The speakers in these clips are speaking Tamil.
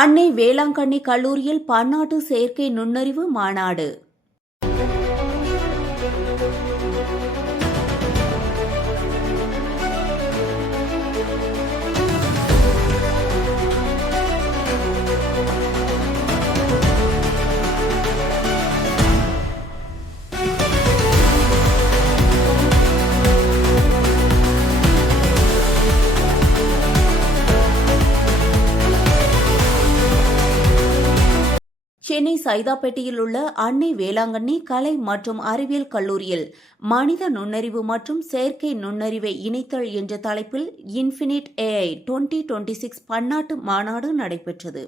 அன்னை வேளாங்கண்ணி கல்லூரியில் பன்னாட்டு செயற்கை நுண்ணறிவு மாநாடு. சென்னை சைதாப்பேட்டையில் உள்ள அன்னை வேளாங்கண்ணி கலை மற்றும் அறிவியல் கல்லூரியில் மனித நுண்ணறிவு மற்றும் செயற்கை நுண்ணறிவை இணைத்தல் என்ற தலைப்பில் இன்ஃபினிட் AI 2026 பன்னாட்டு மாநாடு நடைபெற்றது.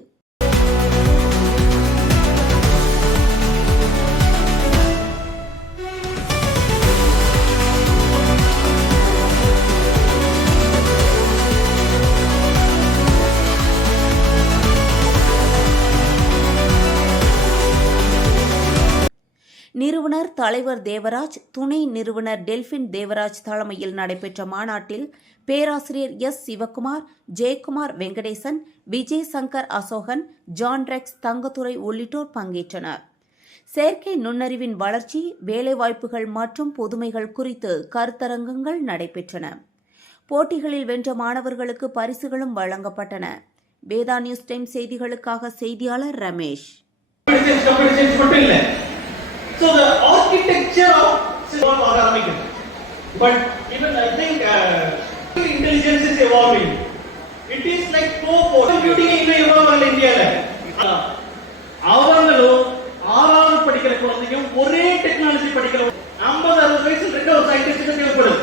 நிறுவனர் தலைவர் தேவராஜ், துணை நிறுவனர் டெல்பின் தேவராஜ் தலைமையில் நடைபெற்ற மாநாட்டில் பேராசிரியர் S. Sivakumar, Jayakumar Venkatesan, Vijay Shankar Asokan, John Rex Thangadurai உள்ளிட்டோர் பங்கேற்றனர். செயற்கை நுண்ணறிவின் வளர்ச்சி, வேலைவாய்ப்புகள் மற்றும் புதுமைகள் குறித்து கருத்தரங்கங்கள் நடைபெற்றன. போட்டிகளில் வென்ற மாணவர்களுக்கு பரிசுகளும் வழங்கப்பட்டன. வேதா நியூஸ் டைம் செய்திகளுக்காக செய்தியாளர் Ramesh. So the architecture of system, but even I think intelligence is evolving. It is like computing even evolve in India. அவங்களும் 6வது படிக்கிற குழந்தையும் ஒரே டெக்னாலஜி படிக்கிற 50-60 வயசுல இருக்க ஒரு சயின்டிஸ்டுக்கு தேவைப்படுது.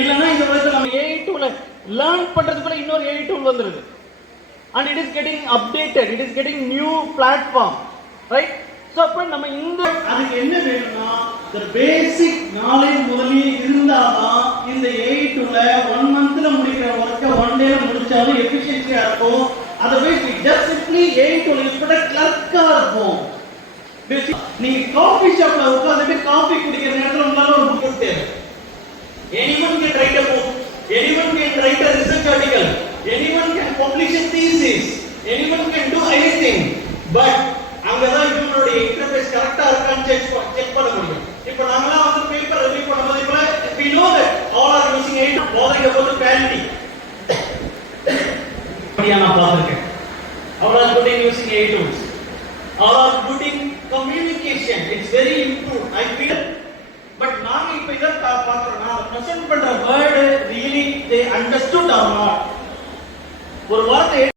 இல்லைன்னா இந்த வயசுல நம்ம AI டூல லேர்ன் பண்றதுக்குள்ள இன்னொரு AI டூல் வந்துருது. And it is getting updated, it is getting new platform, right? So அப்ப நம்ம இந்த அதுக்கு என்ன வேணும்னா the basic knowledge முதல்ல இருந்தாதான் இந்த AI டூல 1 monthல முடிக்கிற வர்க்க 1 டேல முடிச்சாலும் எஃபிஷியன்சியா இருக்கும். Otherwise we just simply AI tool use பண்ண கிளர்க்கா இருக்கும். நீங்க காபி ஷாப்ல உட்கார்ந்து காபி குடிக்கிற நேரத்துல உங்களால ஒரு புக் தேவை. anyone can write a book, anyone can write a research article, anyone can publish a thesis, anyone can do anything, but அங்கதான் இவங்களுடைய இன்டர்ஃபேஸ் கரெக்ட்டா இருக்கான்னு செக் பண்ண முடியும். இப்போ நாங்கலாம் வந்து பேப்பர் ரிவ்யூ பண்ணும்போது இப்ப we know that all are using AI to bother about the quality. நான் பாத்துர்க்கேன். All are good in using AI tools. All are good in communication. It's very improved. I feel. But நாங்க இப்ப இத பாக்குறோம். நான் பிரசன்ட் பண்ற word really they understood or not. ஒரு வார்த்தை